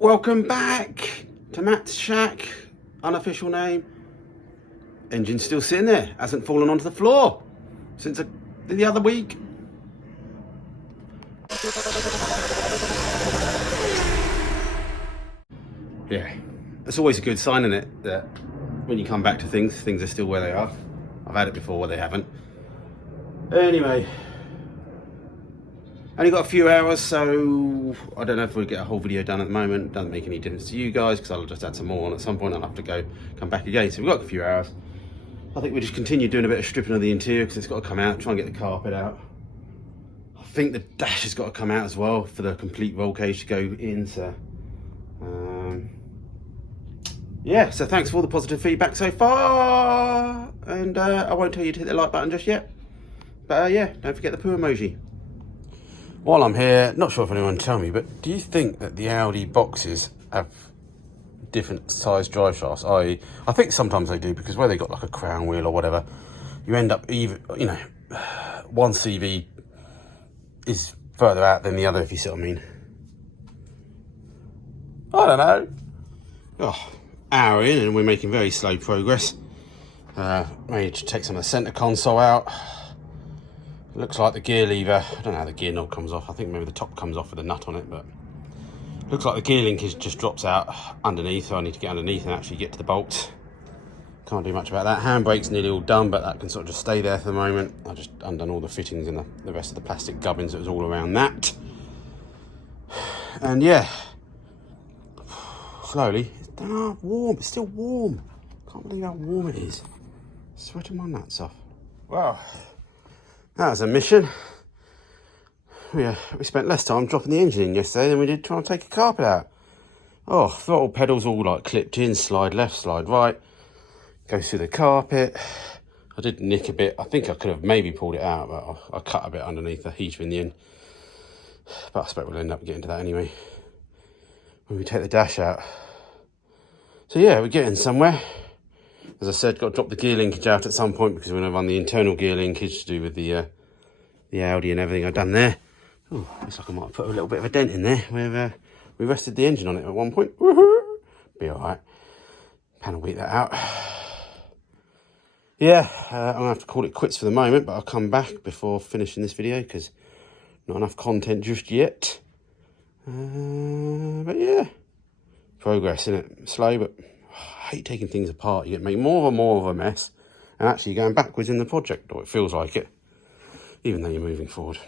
Welcome back to Matt's Shack, unofficial name. Engine's still sitting there, hasn't fallen onto the floor since the other week. Yeah, it's always a good sign, isn't it, that when you come back to things are still where they are. I've had it before where they haven't. Anyway, only got a few hours, so I don't know if we'll get a whole video done at the moment. Doesn't make any difference to you guys because I'll just add some more on at some point. I'll have to come back again. So we've got a few hours. I think we just continue doing a bit of stripping of the interior because it's got to come out, try and get the carpet out. I think the dash has got to come out as well for the complete roll cage to go in. So yeah, so thanks for all the positive feedback so far. And I won't tell you to hit the like button just yet. But yeah, don't forget the poo emoji. While I'm here, not sure if anyone will tell me, but do you think that the Audi boxes have different size drive shafts? I think sometimes they do, because where they got like a crown wheel or whatever, you end up even, you know, one CV is further out than the other, if you see what I mean. I don't know. Oh, hour in and we're making very slow progress. Ready to take some of the centre console out. Looks like the gear lever, I don't know how the gear knob comes off. I think maybe the top comes off with a nut on it, but looks like the gear linkage just drops out underneath, so I need to get underneath and actually get to the bolts. Can't do much about that. Handbrake's nearly all done, but that can sort of just stay there for the moment. I just undone all the fittings and the rest of the plastic gubbins that was all around that. And yeah, slowly, it's warm, it's still warm. Can't believe how warm it is. Sweating my nuts off. Wow. That was a mission. Yeah, we spent less time dropping the engine in yesterday than we did trying to take a carpet out. Oh, throttle pedals all like clipped in, slide left, slide right. Goes through the carpet. I did nick a bit. I think I could have maybe pulled it out, but I cut a bit underneath the heater in the end. But I expect we'll end up getting to that anyway when we take the dash out. So yeah, we're getting somewhere. As I said, got to drop the gear linkage out at some point because we're going to run the internal gear linkage to do with the Audi and everything I've done there. Oh, looks like I might have put a little bit of a dent in there where we rested the engine on it at one point. Woohoo! Be all right. Panel beat that out. Yeah, I'm going to have to call it quits for the moment, but I'll come back before finishing this video because not enough content just yet. But yeah, progress, innit? Slow, but I hate taking things apart. You get make more and more of a mess and actually going backwards in the project, or it feels like it, even though you're moving forward.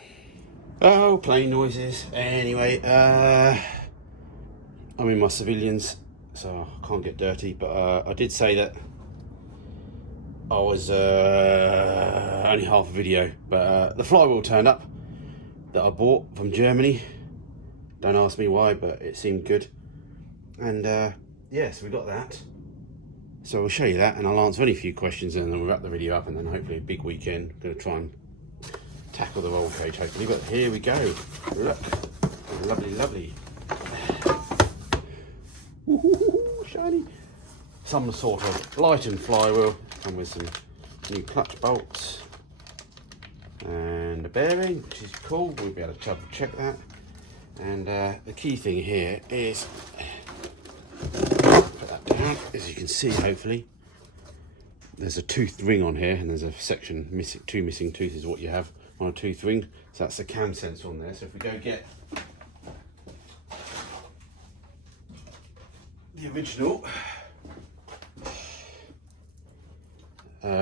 Oh, plane noises. Anyway, I'm in my civilians, so I can't get dirty, but I did say that I was only half a video, but the flywheel turned up that I bought from Germany. Don't ask me why, but it seemed good. And yeah, so we got that. So I'll show you that and I'll answer any few questions and then we'll wrap the video up, and then hopefully a big weekend. Gonna try and tackle the roll cage hopefully, but here we go. Look, lovely, lovely. Ooh, shiny. Some sort of lightened flywheel, come with some new clutch bolts and a bearing, which is cool. We'll be able to double check that. And the key thing here is, put that down, as you can see hopefully, there's a toothed ring on here and there's a section missing, two missing tooth is what you have on a tooth ring. So that's the cam sensor on there. So if we go get the original,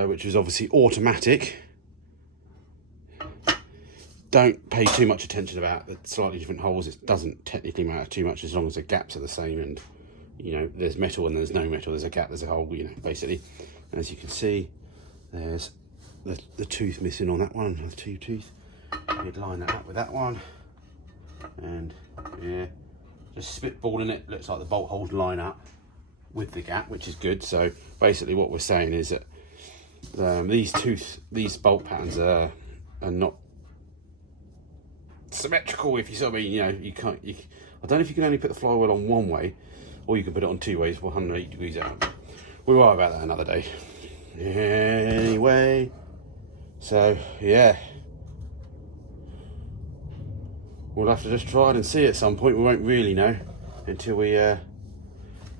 which is obviously automatic, don't pay too much attention about the slightly different holes. It doesn't technically matter too much as long as the gaps are the same, and you know, there's metal and there's no metal, there's a gap, there's a hole, you know, basically. And as you can see, there's the tooth missing on that one, the two tooth. You'd line that up with that one, and yeah, just spitballing it. Looks like the bolt holes line up with the gap, which is good. So basically what we're saying is that these bolt patterns are not symmetrical, if you see what I mean. You know, you can't, I don't know if you can only put the flywheel on one way or you can put it on two ways, 180 degrees out. We'll worry about that another day. Anyway, so yeah, we'll have to just try it and see at some point. We won't really know. until we get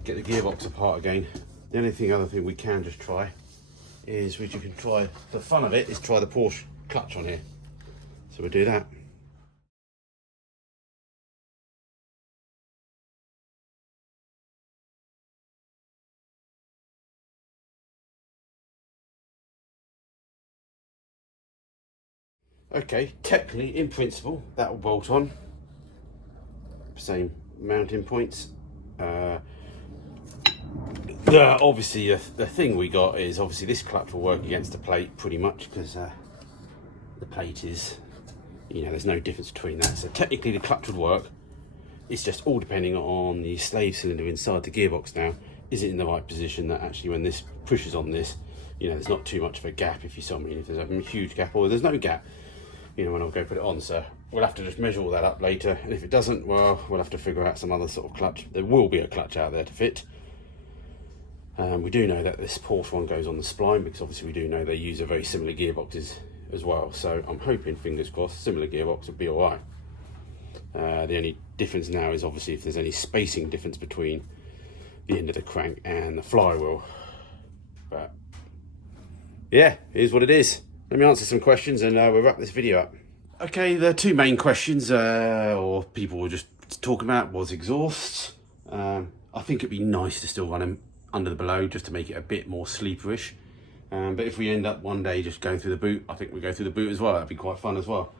the gearbox apart again. The only other thing we can just try is, which you can try, the fun of it is try the Porsche clutch on here. So we'll do that. Okay, technically, in principle, that will bolt on. Same mounting points. Obviously, the thing we got is obviously this clutch will work against the plate pretty much, because the plate is, you know, there's no difference between that. So technically the clutch would work. It's just all depending on the slave cylinder inside the gearbox now. Is it in the right position that actually when this pushes on this, you know, there's not too much of a gap, if you saw me, if there's a huge gap or there's no gap, you know, when I'll go put it on. So we'll have to just measure all that up later, and if it doesn't, well, we'll have to figure out some other sort of clutch. There will be a clutch out there to fit. We do know that this Porsche one goes on the spline, because obviously we do know they use a very similar gearboxes as well. So I'm hoping, fingers crossed, similar gearbox will be all right. The only difference now is obviously if there's any spacing difference between the end of the crank and the flywheel. But yeah, here's what it is. Let me answer some questions and we'll wrap this video up. Okay, the two main questions, or people were just talking about, was exhausts. I think it'd be nice to still run them under the below, just to make it a bit more sleeperish. But if we end up one day just going through the boot, I think we go through the boot as well. That'd be quite fun as well.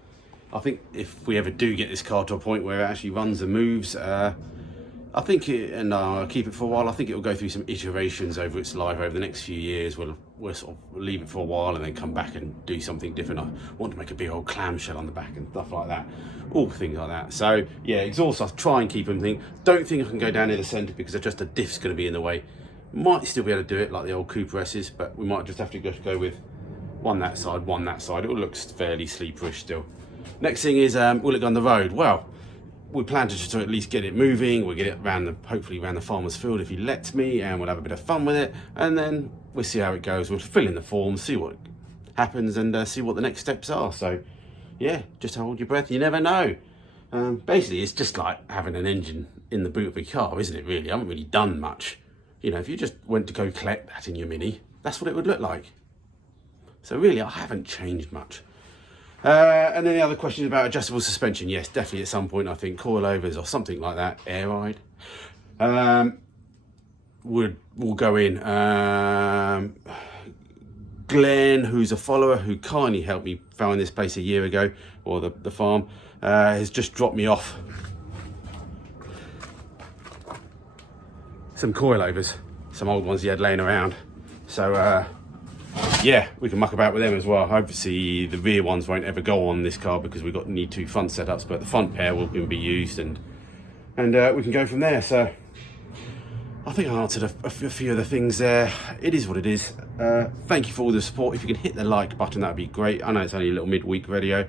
I think if we ever do get this car to a point where it actually runs and moves, I think and I'll keep it for a while, I think it will go through some iterations over its life over the next few years. We'll sort of leave it for a while and then come back and do something different. I want to make a big old clamshell on the back and stuff like that. All things like that. So yeah, exhaust, I'll try and keep them. Don't think I can go down near the centre, because just the diff's going to be in the way. Might still be able to do it like the old Cooper S's, but we might just have to just go with one that side, one that side. It all looks fairly sleeperish still. Next thing is, will it go on the road? Well, we plan to just at least get it moving. We'll get it around hopefully around the farmer's field if he lets me, and we'll have a bit of fun with it, and then we'll see how it goes. We'll fill in the forms, see what happens, and see what the next steps are. So yeah, just hold your breath, you never know. Basically, it's just like having an engine in the boot of a car, isn't it, really? I haven't really done much. You know, if you just went to go collect that in your Mini, that's what it would look like. So really, I haven't changed much. And then the other question is about adjustable suspension. Yes, definitely at some point, I think coilovers or something like that, air ride, will go in. Glenn, who's a follower, who kindly helped me found this place a year ago, or the farm, has just dropped me off some coilovers, some old ones he had laying around. So yeah, we can muck about with them as well. Obviously the rear ones won't ever go on this car because we need two front setups, but the front pair will be used, and we can go from there. So I think I answered a few of the things there. It is what it is. Thank you for all the support. If you can hit the like button, that would be great. I know it's only a little midweek video.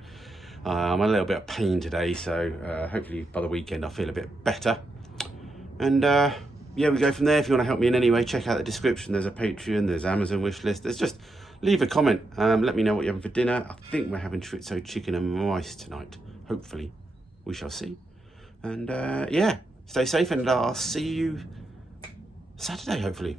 I'm a little bit of pain today, so hopefully by the weekend I'll feel a bit better. And yeah, we go from there. If you want to help me in any way, check out the description. There's a Patreon, there's Amazon wish list. There's just, leave a comment. Let me know what you're having for dinner. I think we're having chorizo chicken and rice tonight. Hopefully, we shall see. And yeah, stay safe, and I'll see you Saturday, hopefully.